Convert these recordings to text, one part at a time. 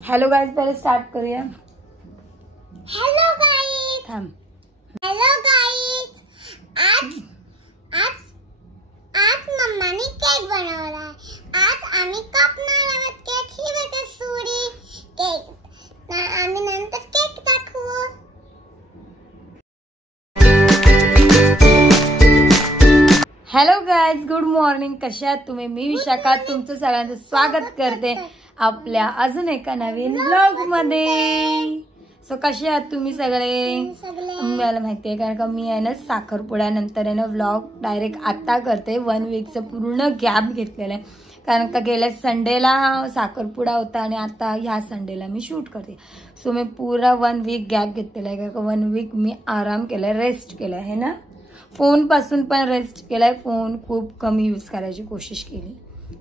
Hello guys, पहले start करूया. Hello guys. थांब. Hello guys. आज आज आज मम्माने केक बनवला आहे. आज आम्ही कापणार आहोत केक. ही बघा सुरी केक. आम्ही नंतर केक दाखवू. Hello guys, good morning. कशा आहात तुम्ही? मी विशाखा तुमचं सगळ्यांचं स्वागत करते आपल्या अजून एका नवीन व्लॉग मध्ये. सो कसे आहात तुम्ही सगळे? मला माहिती आहे, कारण का मी आहे ना साखरपुड्यानंतर आहे ना व्लॉग डायरेक्ट आता करते. 1 वीकचं पूर्ण गॅप घेतलेलं आहे, कारण का गेल्या संडेला साखरपुडा होता आणि आता ह्या संडेला मी शूट करते. सो मी पुरा 1 वीक गॅप घेतलेला आहे, कारण का 1 वीक मी आराम केलाय, रेस्ट केलाय है ना. फोन पासून पण रेस्ट केलाय. फोन खूप कमी यूज करायची कोशिश केली.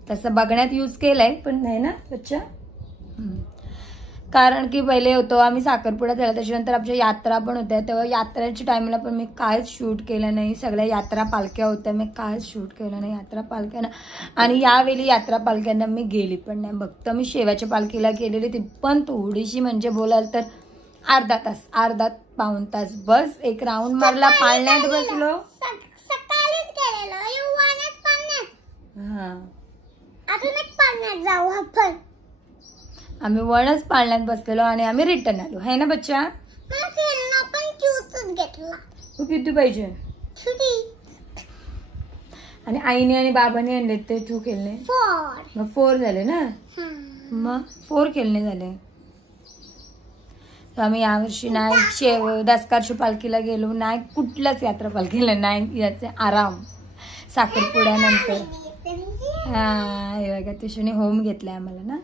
तसं बघण्यात यूज केलाय पण नाही ना बच्चा. कारण की पहिले होतो आम्ही साखरपुडा झाला, त्याच्यानंतर आमच्या यात्रा पण होत्या. तेव्हा यात्राच्या टाइमला पण मी काहीच शूट केलं नाही. सगळ्या यात्रा पालख्या होत्या, मी काहीच शूट केलं नाही यात्रा पालख्यांना. आणि यावेळी यात्रा पालख्यांना मी गेली पण नाही. फक्त मी शेवाच्या पालखीला गेलेली, ती पण थोडीशी म्हणजे बोलाल तर अर्धा पाऊण तास बस. एक राऊंड मारला, पाळण्यात बसलो. सकाळीच गेलेलो युवानेच पाळण्यात. हा, अजून एक पाळण्यात जाऊ आपण. आम्ही वणच पाळण्यात बसलेलो आणि आम्ही रिटर्न आलो है ना बच्चा. मला खेळणं पण ज्यूसच घेतला. तू किती पाहिजे? छुटी. आणि आईने आणि बाबाने आणले ते तू खेळणे. 4. मग 4 झाले ना. मग 4 खेळणे झाले. तर आम्ही यावर्षी नाही दसकारच्या पालखीला गेलो नाही, कुठल्याच यात्रा पालखीला नाही. याचे आराम साखरपुड्यानंतर. हा, हे बघा तुझ्याने होम घेतलाय आम्हाला ना.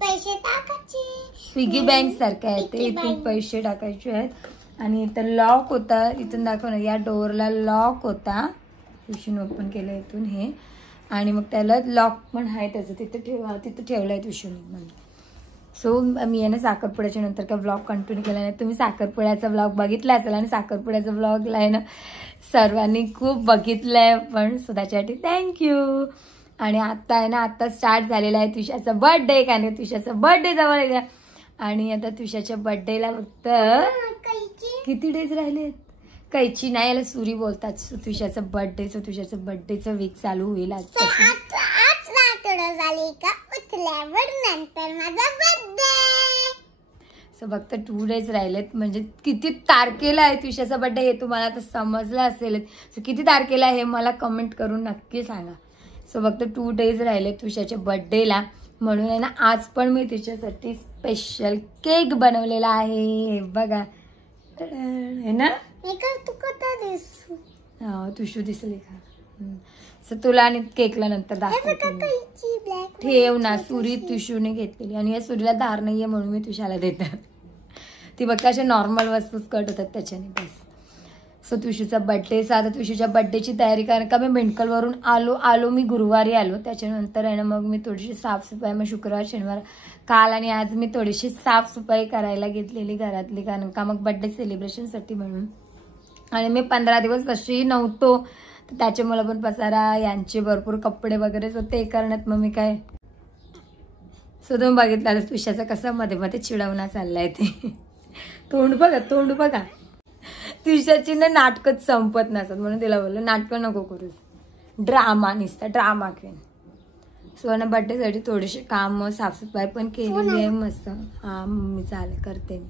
पैसे टाकायचे, पिगी बँक सारखं आहे ते. इथून पैसे टाकायचे आहेत. आणि इथं लॉक होता, इथून दाखव ना, या डोअरला लॉक होता. ट्युशन ओपन केलं इथून हे. आणि मग त्याला लॉक पण आहे त्याचं, तिथं ठेवलंय ट्युशन म्हणून. सो मी आहे ना साखरपुड्याच्या नंतर काय व्लॉग कंटिन्यू केला नाही. तुम्ही साखरपुड्याचा व्लॉग बघितला असेल आणि साखरपुड्याचा व्लॉगला आहे ना सर्वांनी खूप बघितलंय पण, सो त्याच्यासाठी थँक्यू. आणि आता आहे ना, आता स्टार्ट झालेला आहे तुषाचा बर्थडे, कारण तुषाचा बर्थडे जवळ आहे. आणि आता तुषाच्या बर्थडेला फक्त किती डेज राहिले? कैची नाही, याला सुरी बोलतात. तुषाचं बर्थडेचं वीक चालू होईल आज. झाली का उठल्यावर नंतर माझा बर्थडे. सो फक्त 2 डेज राहिलेत. म्हणजे किती तारखेला आहे तुषाचा बर्थडे हे तुम्हाला आता समजलं असेल. सो किती तारखेला आहे हे मला कमेंट करून नक्की सांगा. सो फक्त 2 डेज राहिले तुषाच्या बर्थडेला, म्हणून आहे ना आज पण मी तिच्यासाठी स्पेशल केक बनवलेला आहे. बघा है ना. तुषू दिसली का? सो तुला आणि केकला नंतर दाखवते. ठेव ना, सुरी तुषूने घेतलेली आणि या सुरीला धार नाहीये म्हणून मी तुषाला देते. ती बघ अशा नॉर्मल वस्तूच कट होतात त्याच्याने बस. So तुषूचा birthday. आता तुषूच्या बर्थडेची तयारी, कारण का मी मेंढकलवरून आलो मी गुरुवारी आलो. त्याच्यानंतर आहे ना मग मी थोडीशी साफसफाई, मग शुक्रवार शनिवार काल आणि आज मी थोडीशी साफसफाई करायला घेतलेली घरातली, कारण का मग बर्थडे सेलिब्रेशनसाठी म्हणून. आणि मी 15 दिवस कशीही नव्हतो, तर त्याच्यामुळे पण पसारा, यांचे भरपूर कपडे वगैरे. सो ते करण्यात मग मी काय. सो तुम्ही बघितलं तुषाचा कसा मध्ये मध्ये चिडवणा चाललाय ते. तोंड बघा. तुषाची ना नाटकच संपत नसत, म्हणून तिला बोललं नाटकं नको करू, ड्रामा क्वीन. सो ना बर्थडेसाठी थोडीशी काम साफसफाई पण केलेली आहे मस्त. हा मम्मी करते मी.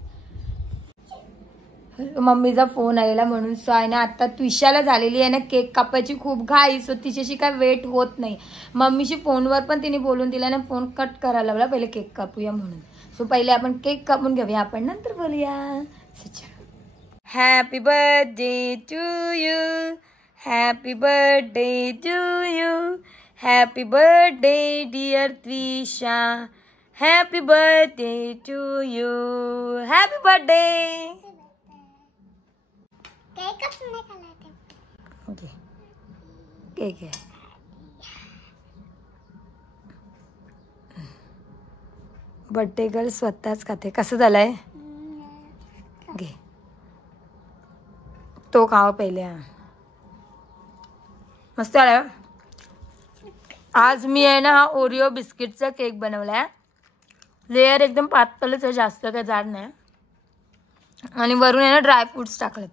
मम्मीचा फोन आलेला म्हणून. सो आहे ना आता तुषाला झालेली आहे ना केक कापायची खूप घाई. सो तिच्याशी काय वेट होत नाही. मम्मीशी फोनवर पण तिने बोलून दिला ना, फोन कट करायला लागला, पहिले केक कापूया म्हणून. सो पहिले आपण केक कापून घेऊया, आपण नंतर बोलूया. Happy birthday to you, happy birthday to you, happy birthday dear Trisha, happy birthday to you, happy birthday. Okay cake आहे. बर्थडे गर्ल स्वतःच खाते. कसं झालंय घे, तो खावा पहिले. मस्त आला. आज मी आहे ना हा ओरिओ बिस्किटचा केक बनवलाय. लेअर एकदम पातळच आहे, जास्त काही जाड नाही. आणि वरून आहे ना ड्रायफ्रुट्स टाकलेत.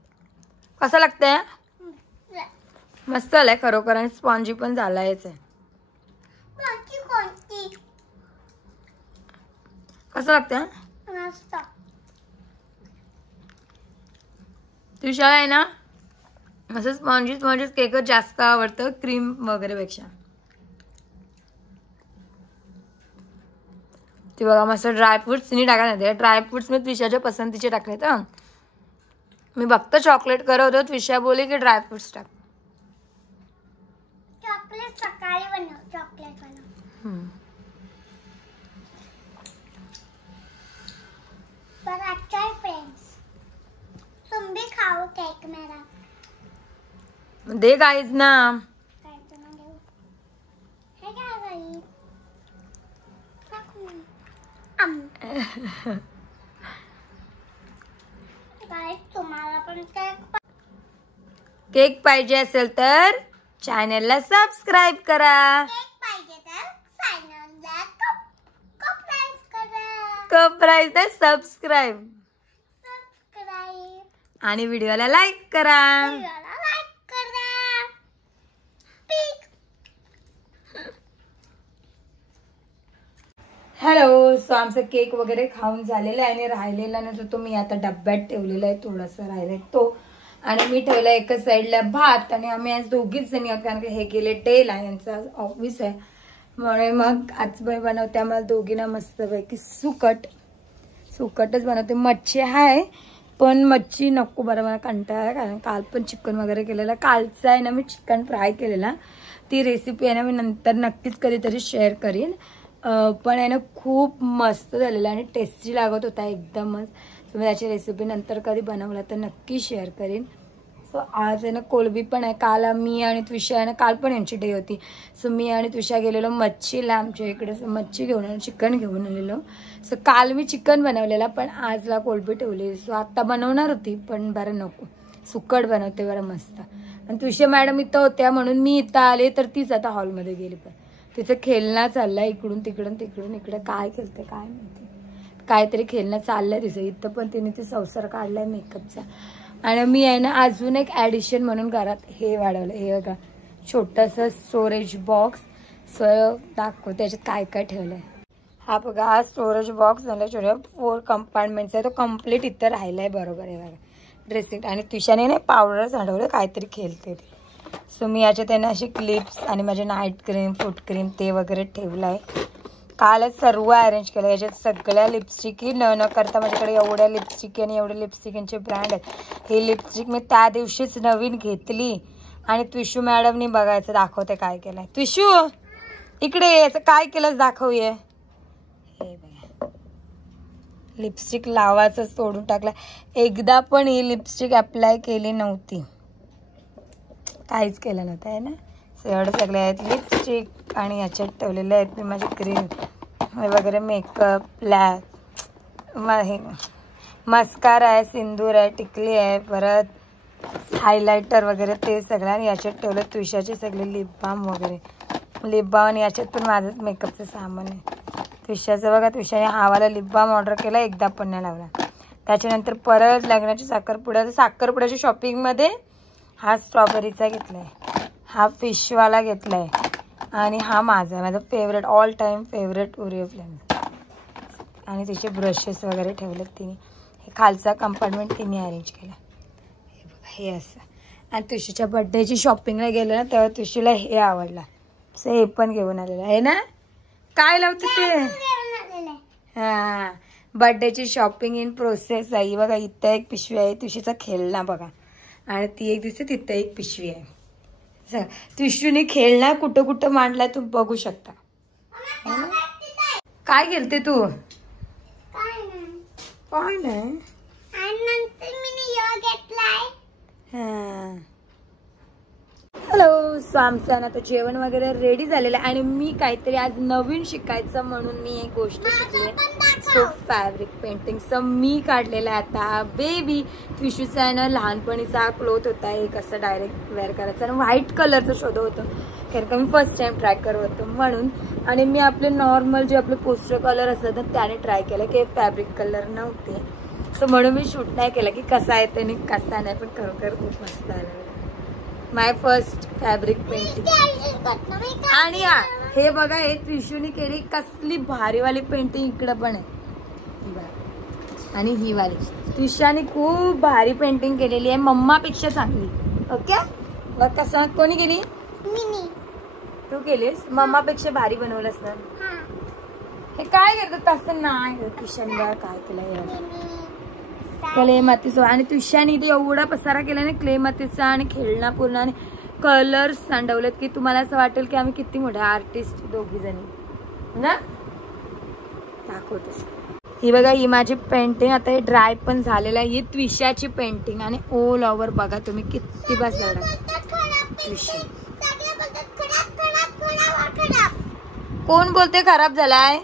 कसं लागतंय? मस्त आलंय खरोखर आणि स्पॉन्जी पण झालायच आहे. कसं लागतंय? तुझ्या आहे ना असं स्पॉन्जीस केक जास्त आवडतं क्रीम वगैरे पेक्षा. ते बघा मस्त ड्रायफ्रुट्स तिने टाकायला नाही. ड्रायफ्रुट्स मी त्विशाच्या पसंतीचे टाकलेत. मी फक्त चॉकलेट करत होतो, त्विशा बोलली की ड्रायफ्रुट्स टाक. चॉकलेट सकाळी बनव, चॉकलेट बनव. पर अच्छा है फ्रेंड्स, तुम भी खाओ केक मेरा. दे गाइस ना. काय तर ना देऊ. हे काय गाइस? गाइस तुम्हाला पण केक पाहिजे असेल तर चॅनलला सबस्क्राईब करा. केक पाहिजे तर चॅनलला सबस्क्राइब करा. कप राईस सबस्क्राईब सबस्क्राइब आणि व्हिडिओला लाईक करा. व्हिडिओला लाईक करा. पिक. हॅलो. सो आमचा केक वगैरे खाऊन झालेला आहे आणि राहिलेला ना तो मी आता डब्यात ठेवलेला आहे. थोडासा राहिलाय तो. आणि मी ठेवला एका साईडला भात. आणि आम्ही आज दोघीच जणी आहोत कारण की हे गेले टेल आहे, यांचं ऑफिस आहे म्हणून मग आजबाई बनवते आम्हाला दोघींना मस्तपैकी सुकटच बनवते. मच्छी आहे पण मच्छी नको बरं, मला कंटाळा कारण काल पण चिकन वगैरे केलेलं. कालचा आहे ना मी चिकन फ्राय केलेला, ती रेसिपी आहे ना मी नंतर नक्कीच कधीतरी शेअर करीन. पण आहे ना खूप मस्त झालेला आणि टेस्टी लागत होता एकदमच. तुम्ही त्याची रेसिपी नंतर कधी बनवला तर नक्की शेअर करीन. सो आज आहे ना कोलबी पण आहे. काल मी आणि त्विशा आहे ना, काल पण यांची डे होती. सो मी आणि त्विशा गेलेलो मच्छीला आमच्या इकडे. मच्छी घेऊन आलो, चिकन घेऊन आलेलो. सो काल मी चिकन बनवलेला पण आजला कोलबी ठेवली. सो आत्ता बनवणार होती पण बरं नको, सुकट बनवते बरं मस्त. आणि त्विशा मॅडम इथं होत्या म्हणून मी इथं आले, तर तीच आता हॉलमध्ये गेली. पण तिचं खेळणं चाललंय इकडून तिकडून इकडे. काय खेळते काय माहिती, काहीतरी खेळणं चाललंय तिचं. इथं पण तिने ते संसार काढलाय मेकअपचा. आणि मी आहे ना अजून एक ॲडिशन म्हणून घरात हे वाढवलं. हे बघा छोटंसं स्टोरेज बॉक्स. सो दाखव त्याच्यात काय काय ठेवलंय. हा बघा हा स्टोरेज बॉक्स झाला छोट्या 4 कंपार्टमेंटचा आहे. तो कम्प्लीट इथं राहिलाय बरोबर आहे बघा. ड्रेसिंग आणि त्विशाने नाही पावडर साठवलं, काहीतरी खेळते ते. सो मी याच्यात आहे ना असे क्लिप्स आणि माझे नाईट क्रीम फूट क्रीम ते वगैरे ठेवलं आहे. कालच सर्व अरेंज केलं. याच्यात सगळ्या लिपस्टिकी न करता माझ्याकडे एवढ्या लिपस्टिकी आणि एवढे लिपस्टिकींचे ब्रँड आहेत. ही लिपस्टिक मी त्या दिवशीच नवीन घेतली आणि त्विशू मॅडमनी बघायचं दाखवते काय केलंय. त्विशू इकडे याचं काय केलंच दाखवूये. हे बघा लिपस्टिक लावायचंच तोडून टाकलं. एकदा पण ही लिपस्टिक अप्लाय केली नव्हती, काहीच केलं नव्हतं आहे ना. एवढे सगळे आहेत लिपस्टिक. आणि याच्यात ठेवलेले आहेत मी माझे क्रीम वगैरे मेकअप हे मस्कारा आहे, सिंदूर आहे, टिकली आहे, परत हायलायटर वगैरे ते सगळं. आणि याच्यात ठेवलं त्विशाचे सगळे लिप बाम वगैरे. लिप बाम आणि याच्यात पण माझंच मेकअपचं सामान आहे. त्विशाचं बघा, त्विशाने हावाला लिप बाम ऑर्डर केला, एकदा पण नाही लावला. त्याच्यानंतर परत लग्नाची साखरपुड्याच्या शॉपिंगमध्ये हा स्ट्रॉबेरीचा घेतला आहे, हा फिशवाला घेतला आहे आणि हा माझा favourite all time favourite Oreo flame. आणि तिचे ब्रशेस वगैरे ठेवलेत तिने. हे खालचा कंपार्टमेंट तिने अरेंज केला. हे बघा हे असं. आणि तुशीच्या बड्डेची शॉपिंगला गेलो ना तेव्हा तुशीला हे आवडला. सो हे पण घेऊन आलेलं आहे ना. काय लावते ते? हां बड्डेची शॉपिंग इन प्रोसेस आहे. बघा इथं एक पिशवी आहे तुशीचा खेळणा बघा. आणि ती एक दिसते तिथं एक पिशवी आहे. त्विशूने खेळणा कुठं कुठं मांडलाय तुम्ही बघू शकता. काय गेलते तू? काय नाही. हॅलो. सो आमचं ना तर जेवण वगैरे रेडी झालेलं आहे आणि मी काहीतरी आज नवीन शिकायचं म्हणून मी एक गोष्ट शिकले. So fabric painting. सो मी काढलेला आहे आता बेबी. त्विशूचा आहे ना लहानपणीचा क्लोथ होता एक असं डायरेक्ट वेअर करायचा आणि व्हाईट कलरचं शोधत होतं कारण का मी फर्स्ट टाइम ट्राय करत होतो म्हणून. आणि मी आपले नॉर्मल जे आपले पोस्टर कलर असतात ना त्याने ट्राय केलं की फॅब्रिक कलर नव्हते, सो म्हणून मी शूट नाही केलं की कसा येते आणि कसा नाही, पण खरोखर खूप मस्त आलं. माय फर्स्ट फॅब्रिक पेंटिंग. आणि हे बघा, हे त्रिशूनी केली कसली भारीवाली पेंटिंग. इकडं पण आहे आणि ही वाली त्रिशाने खूप भारी पेंटिंग केलेली आहे, मम्मापेक्षा चांगली. ओके बघ कसं कोणी केली? तू केलीस, मम्मापेक्षा भारी बनवलंस ना. हे काय करतात तसं नाही, त्रिशाने काय केलं क्ले मातीचं. आणि त्रिशाने ते एवढा पसारा केला ना क्ले मातीचा आणि खेळणा पूर्ण आणि कलर्स सांडवलेत की तुम्हाला असं वाटेल की आम्ही किती मोठे आर्टिस्ट दोघी जणी ना. दाखवतेस ही बघा, ही माझी पेंटिंग आता हे ड्राय पण झालेलं आहे. ही त्विशाची पेंटिंग आणि ऑल ओव्हर बघा तुम्ही किती बसला. कोण बोलते खराब झालाय?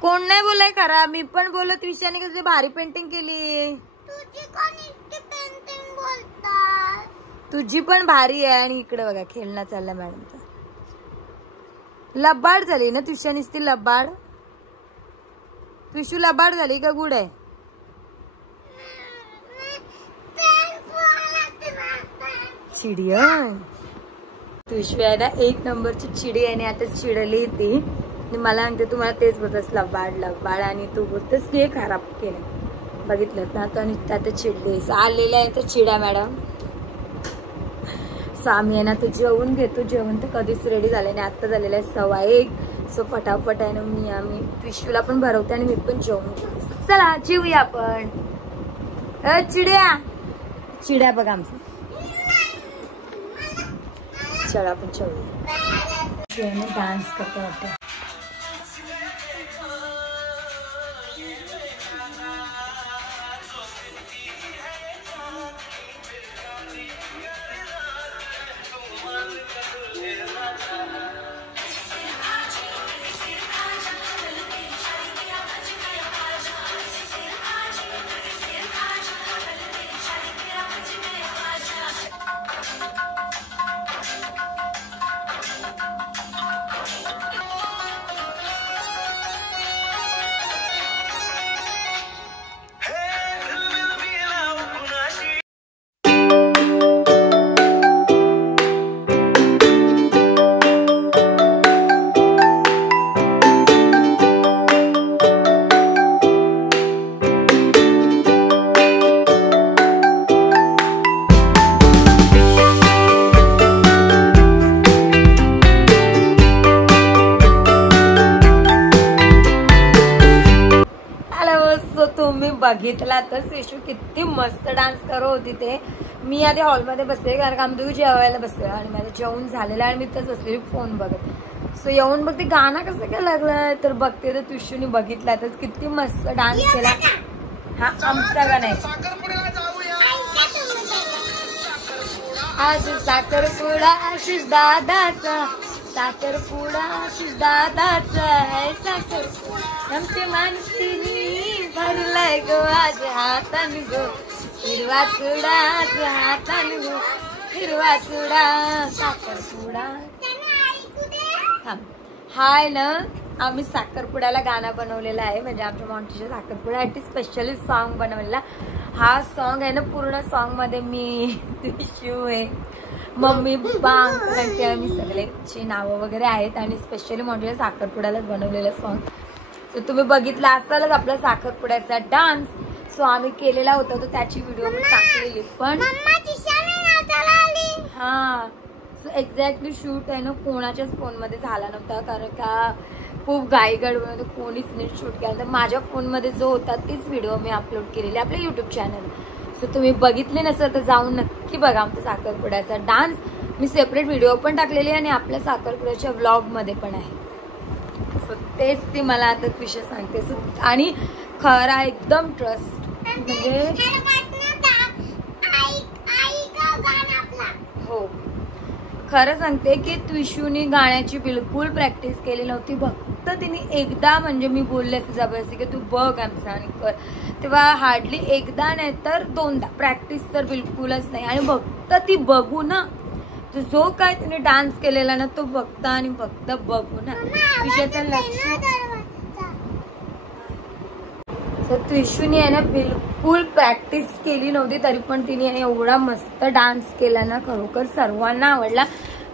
कोण नाही बोलाय खराब, मी पण बोललो. त्विशाने कसली भारी पेंटिंग केली. तुझी पण भारी आहे. आणि इकडे बघा खेळणं चालला मॅडमचा. लबाड झाली ना त्विशानीच, ती लबाड. त्विशू लबाड झाली का गुड आहे? चिडी त्विशू आहे ना एक नंबरची चिडी आहे. आणि आता चिडली ती, मला सांगते तुम्हाला तेच बोलतस लबाड लबाड, आणि तू बोलतेस की हे खराब केलं. बघितलं ना आता आता चिडली. आलेलं आहे तर चिडा मॅडम. सामी आहे ना, तू जेवून घेतो. जेवण तर कधीच रेडी झाले नाही, आता झालेलं आहे 1:15. सो फटाफट आहे ना आम्ही त्रिशूला पण भरवते आणि मी पण जेवण. चला जेवूया आपण. चिड्या बघा आमचं. चला आपण जेवूया. डान्स करते वाटतं. तुम्ही बघितला तर शिशू किती मस्त डान्स करत होती. ते मी आधी हॉलमध्ये बसले कारण का आम्ही जेवायला बसले आणि माझं जेवण झालेलं आणि मी तिथंच बसलेली फोन बघत. सो येऊन बघते गाणं कसं काय लागलं तर बघते तर त्रिशूने बघितला तर किती मस्त डान्स केला. हा आमचा गाणं आहे. आज साखरपुडा आशिष दादाचा, साखरपुडा आशिष दादाचा आहे. साखरपुडा आमची मानसीनी भरलाय गो आज हातान गो, हिरवा चुडा आज हातान गो, हिरवा चुडा साखरपुडा. हाय ना, आम्ही साखरपुड्याला गाणं बनवलेलं आहे. म्हणजे आमच्या मॉन्टीच्या साखरपुड्यासाठी स्पेशली सॉन्ग बनवलेला. हा सॉन्ग आहे ना, पूर्ण सॉन्ग मध्ये मी त्रिशू आहे, मम्मी पप्पा अंकल आंटी आम्ही सगळ्याची नावं वगैरे आहेत आणि स्पेशली मॉन्टीच्या साखरपुड्यालाच बनवलेलं सॉन्ग. तर तुम्ही बघितला असालच आपला साखरपुड्याचा डान्स. सो आम्ही केलेला होता तर त्याची व्हिडिओ मी टाकलेली. पण हा सो एक्झॅक्टली शूट आहे ना कोणाच्याच फोनमध्ये झाला नव्हता कारण का खूप घाई गडबड कोणीच नीट शूट केला. तर माझ्या फोनमध्ये जो होता तीच व्हिडिओ मी अपलोड केलेली आपल्या यूट्यूब चॅनल. सो तुम्ही बघितले नसेल तर जाऊन नक्की बघा आमचा साखरपुड्याचा डान्स. मी सेपरेट व्हिडिओ पण टाकलेली आणि आपल्या साखरपुड्याच्या व्लॉगमध्ये पण आहे. सो तेच ती मला आता विषय सांगते. सो आणि खरा एकदम ट्रस्ट म्हणजे हो खरं सांगते की त्रिशूनी गाण्याची बिलकुल प्रॅक्टिस केली नव्हती. फक्त तिने एकदा म्हणजे मी बोलले जबरदस्ती की तू बघ आमचा आणि कर, तेव्हा हार्डली एकदा नाही तर दोनदा. प्रॅक्टिस तर बिलकुलच नाही. आणि फक्त ती बघू ना तर जो काय तिने डान्स केलेला ना तो बघता आणि बघता बघू ना त्रिशाचं लक्ष. त्रिशूने आहे ना बिलकुल प्रॅक्टिस केली नव्हती तरी पण तिने एवढा मस्त डान्स केला ना, खरोखर सर्वांना आवडला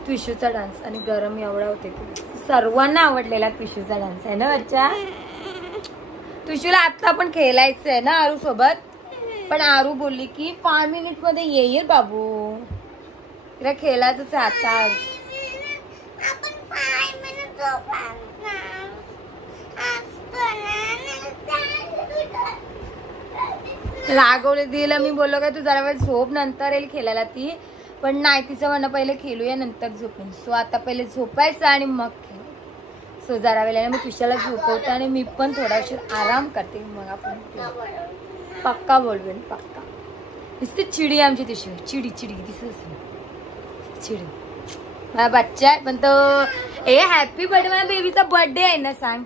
त्रिशूचा डान्स. आणि गरम एवढा होते की सर्वांना आवडलेला त्रिशूचा डान्स आहे ना बच्चा. त्रिशूला आता पण खेळायचं आहे ना आरू सोबत, पण आरू बोलली की 5 मिनिट मध्ये येईल बाबू, तिला खेळायचंच आहे आता. रागवले दिलं मी, बोललो काय तू जरा वेळ झोप, नंतर येईल खेळायला ती. पण नाही, तिचं म्हणणं पहिले खेळूया नंतर झोपेन. सो आता पहिले झोपायचं आणि मग खेळ. सो जरा वेळेला मी तुझ्याला झोपवते आणि मी पण थोडा उशीर आराम करते, मग आपण पक्का बोलवेन पक्का. नुसती चिडी आमची तिशी चिडी चिडी दिसत चिडी. माझा बच्चा आहे पण तो ए हॅपी बर्थडे. माझ्या बेबीचा बर्थडे आहे ना, सांग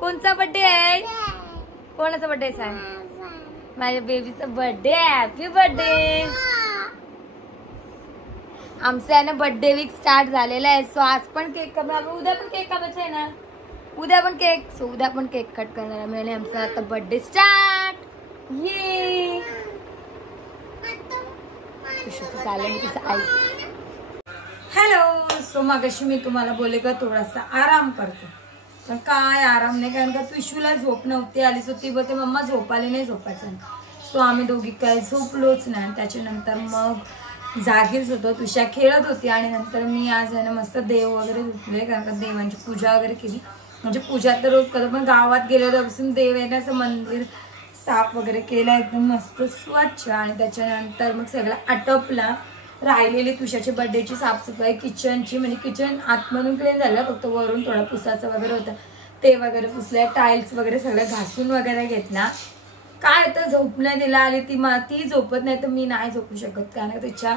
कोणचा बर्थडे आहे, कोणाचा बर्थडे सांग. माझ्या बेबीचा बर्थडे आहे, हॅपी बर्थडे. आमचा आहे ना बर्थडे वीक स्टार्ट झालेला आहे. सो आज पण केक कापायचा, उद्या पण केक कापायचा आहे ना, उद्या पण केक. सो उद्या पण केक कट करणार आहे आणि आमचा आता बर्थडे स्टार्ट. ये चालेल मी तिचं ऐक. हॅलो. सो मगाशी मी तुम्हाला बोलले का थोडासा आराम करतो, पण काय आराम नाही, कारण का त्रिशूला झोप नव्हती आली. सो ती बोलते मम्मा झोप आली नाही, झोपायचं. सो आम्ही दोघी काय झोपलोच नाही. त्याच्यानंतर मग जागीच होतो, तुषा खेळत होती. आणि नंतर मी आज आहे ना मस्त देव वगैरे धुतले, कारण का देवांची पूजा वगैरे केली. म्हणजे पूजा तर रोज करतो, पण गावात गेलो त्यापासून देव आहे ना असं मंदिर साफ वगैरे केलं एकदम मस्त स्वच्छ. आणि त्याच्यानंतर मग सगळं आटोपला. राहिलेली तुषाची बर्थडेची साफसफाई किचनची, म्हणजे किचन आतमधून क्लीन झालं, फक्त वरून थोडा पुसाचं वगैरे होतं ते वगैरे पुसलं. टाईल्स वगैरे सगळं घासून वगैरे घेतला. काय तर झोप नाही दिला आली ती झोपत नाही तर मी नाही झोपू शकत, कारण तिच्या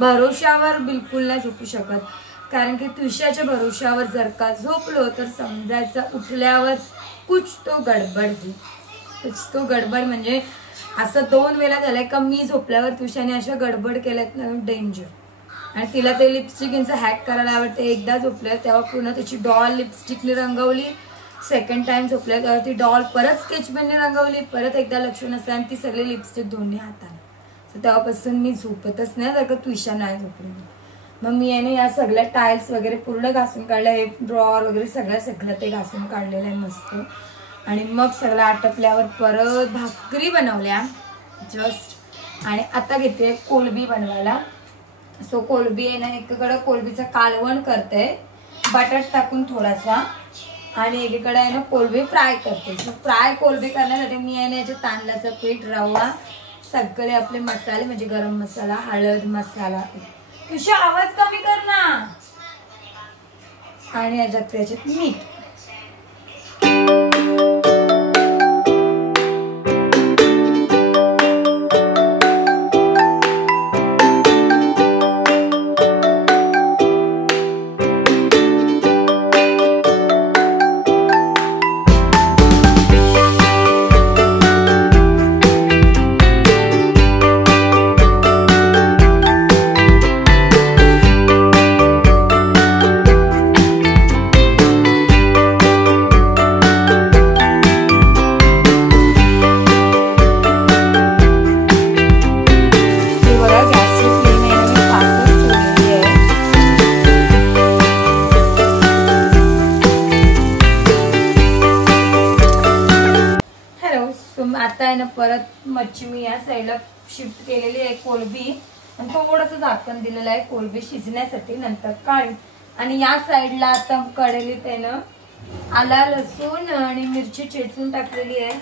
भरोशावर बिलकुल नाही झोपू शकत. कारण की तुषाच्या भरोशावर जर का झोपलो तर समजायचं उठल्यावर कुछ तो गडबड ही. कुछ तो गडबड म्हणजे असं 2 वेळा झालंय का मी झोपल्यावर तुषाने अशा गडबड केल्यात ना, डेंजर. आणि तिला ते लिपस्टिकचं हॅक करायला आवडते. एकदा झोपल्या तेव्हा पूर्ण त्याची डॉल लिपस्टिकने रंगवली. सेकंड टाइम झोपल्या तेव्हा ती डॉल परत स्केचपेनने रंगवली. परत एकदा लक्ष नसतं आणि ती सगळी लिपस्टिक दोन्ही हाताने. तर तेव्हापासून मी झोपतच नाही जर का तुषा नाही झोपली. मग मी याने या सगळ्या टाईल्स वगैरे पूर्ण घासून काढल्या, हे ड्रॉवर वगैरे सगळं ते घासून काढलेलं आहे मस्त. आणि मग सगळं आटपल्यावर परत भाकरी बनवल्या जस्ट. आणि आता घेते कोलबी बनवायला. सो कोलबी आहे ना, एकीकडे कोलबीचं कालवण करते बटाट टाकून थोडासा, आणि एकीकडे आहे ना कोलबी फ्राय करते. सो फ्राय कोलबी करण्यासाठी मी आहे ना याचे तांदळाचं पीठ, रवा, सगळे आपले मसाले म्हणजे गरम मसाला, हळद मसाला. तुझा आवाज कमी कर ना. आणि याच्यात मीठ. आता आहे ना परत मच्छी मी या साईडला शिफ्ट केलेली आहे कोलबी, आणि थोडंसं झाकण दिलेलं आहे कोलबी शिजण्यासाठी, नंतर काढी. आणि या साईडला आता कढईत आहे ना आला लसूण आणि मिरची चेचून टाकलेली आहे,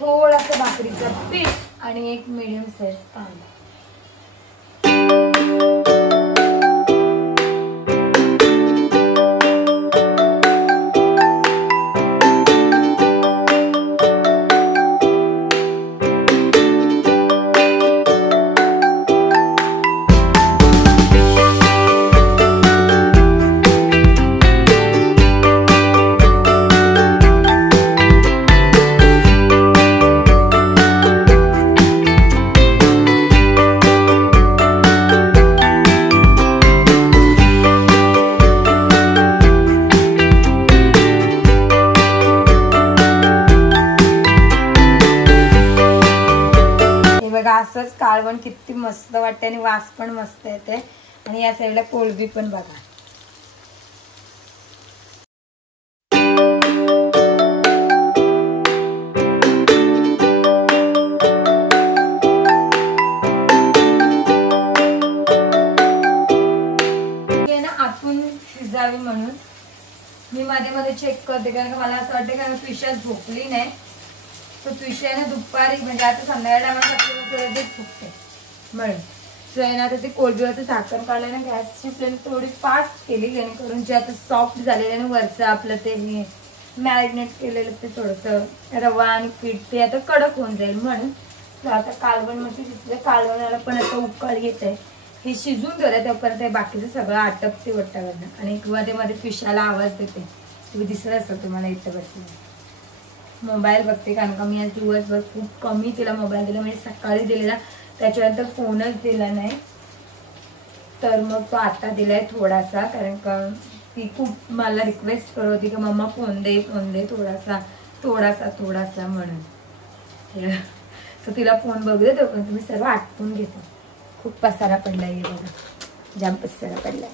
थोडासा भाकरीचं पीठ आणि एक मीडियम साईज कांदा. असंच काळवण किती मस्त वाटते आणि वास पण मस्त येते. आणि या साईडला कोळंबी पण बघा. आतून शिजावी म्हणून मी मध्ये मध्ये चेक करते, कारण का मला असं वाटतं का फिशा झोपली नाही. तर फिशाने दुपारी म्हणजे आता संध्याकाळी टायमाला झोपते म्हणून. सो आहे ना, आता ते कोळंबीवरचं झाकण काढलं ना, गॅसची फ्लेम थोडी फास्ट केली जेणेकरून जे आता सॉफ्ट झालेलं आहे ना वरचं आपलं ते मॅरिनेट केलेलं ते थोडंसं रवा आणि पीठ ते आता कडक होऊन जाईल म्हणून. तर आता कालवण म्हणजे तिथल्या कालवणाला पण आता उकळ येत आहे. हे शिजून गेलं तोपर्यंत हे बाकीचं सगळं आटपते वट्टावरनं. आणि मध्ये मध्ये फिशाला आवाज देते. तुम्ही दिसत असेल तुम्हाला इथं बसले मोबाईल बघते, कारण का मी आज दिवसभर खूप कमी तिला मोबाईल दिला. म्हणजे सकाळी दिलेला, त्याच्यानंतर फोनच दिला नाही. तर मग तो आता दिलाय थोडासा, कारण का ती खूप मला रिक्वेस्ट करत होती की मम्मा फोन दे थोडासा थोडासा थोडासा म्हणून. तर तिला फोन बघू दे पण तुम्ही सर्व आटपून घेतो. खूप पसारा पडलाय बघा, जाम पसारा पडलाय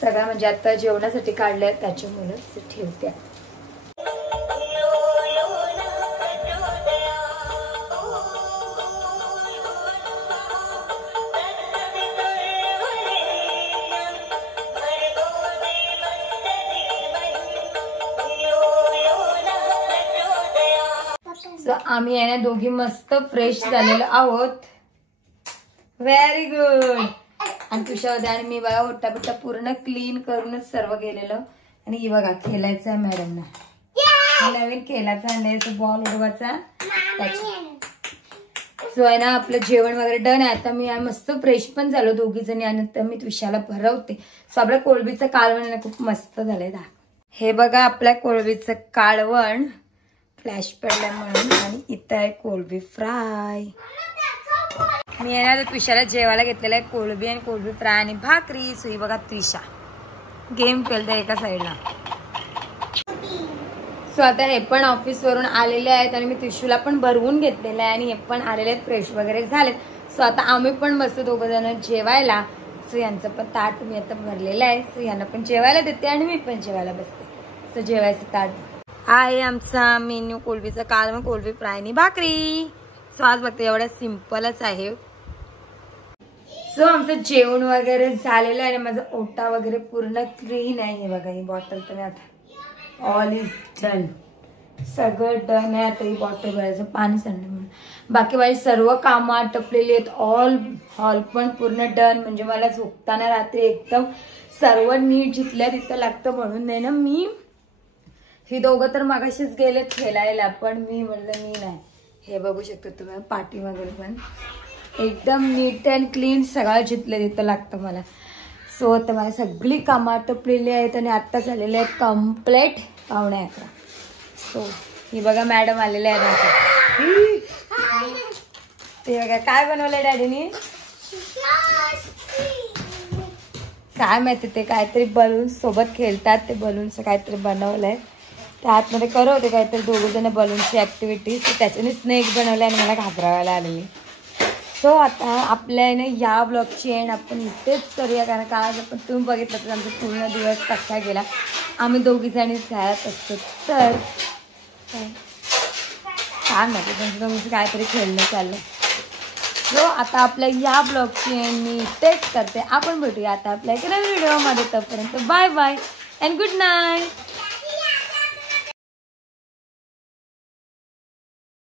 सगळा. म्हणजे आता जेवणासाठी काढलंय त्याच्यामुळे ठेवते. आम्ही आहे ना दोघी मस्त फ्रेश झालेलो आहोत. Very good. आणि तुझ्यामध्ये आणि मी बघा ओट्टा पूर्ण क्लीन करूनच सर्व गेलेलो. आणि ही बघा खेळायचं आहे मॅडमना, नवीन खेळायचा आणलाय बॉल उडवायचा. सो आहे ना आपलं जेवण वगैरे डन आहे. आता मी मस्त फ्रेश पण झालो दोघी जणी. आणि तर मी तुझ्याला भरवते. सो आपल्या कोळंबीचं कालवण खूप मस्त झालंय. हे बघा आपल्या कोळंबीचं कालवण फ्लॅश पडल्या म्हणून. आणि इथं आहे कोळंबी फ्राय. मी आहे ना त्रिशाला जेवायला घेतलेलं आहे कोळंबी आणि कोळंबी फ्राय आणि भाकरी. सुई बघा त्रिशा गेम खेळते एका साईडला. सो आता हे पण ऑफिस वरून आलेले आहेत आणि मी त्रिशूला पण भरवून घेतलेलं आहे. आणि हे पण आलेले आहेत, फ्रेश वगैरे झालेत. सो आता आम्ही पण मस्त दोघं जण जेवायला. सो यांचं पण ताट मी आता भरलेलं आहे. सो यांना पण जेवायला देते आणि मी पण जेवायला बसते. सो जेवायचं ताट आहे आमचा मेन्यू कोळंबीचं कालवण, कोळंबी फ्राय आणि भाकरी. सो आज बघते एवढं सिम्पलच आहे. सो आमचं जेवण वगैरे झालेलं आहे. माझा ओटा वगैरे पूर्ण क्लीन आहे. हे बघा ही बॉटल तर आता ऑल इज डन, सगळं डन आहे. आता ही बॉटल भरायचं पाणी सांडलं म्हणून. बाकी माझी सर्व कामं आटपलेली आहेत. हॉल पण पूर्ण डन. म्हणजे मला झोपताना रात्री एकदम सर्व नीट जिथल्या तिथं लागतं म्हणून नाही ना. मी ही दोघं तर मगाशीच गेले खेळायला, पण मी म्हणलं मी नाही. हे बघू शकतो तुम्ही पाठी वगैरे पण एकदम नीट अँड क्लीन सगळं जिथलं तिथं लागतं मला. सो आता मला सगळी कामं आटपलेली आहेत आणि आत्ता झालेले आहेत कम्प्लीट 11:15. सो ही बघा मॅडम आलेले आहेत आता. ते बघा काय बनवलंय डॅडीनी, काय माहिती. ते काहीतरी बलून्स सोबत खेळतात, ते बलून्स काहीतरी बनवलंय. त्या आतमध्ये करत होते काहीतरी दोघं जण बलूनची ऍक्टिव्हिटी. त्याच्याने स्नेक बनवले आणि मला घाबरावायला आलेली. सो आता आपल्याने या ब्लॉगची एंड आपण इथेच करूया, कारण का आज आपण तुम्ही बघितलं तर आमचा पूर्ण दिवस कसा गेला. आम्ही दोघी जणीच घरात असतो तर काय माहिती त्यांचं तुमचं काहीतरी खेळणं चाललं. सो आता आपल्या या ब्लॉगची एंड मी इथेच करते. आपण भेटूया आता आपल्या एका नवीन व्हिडिओमध्ये. तोपर्यंत bye bye and good night.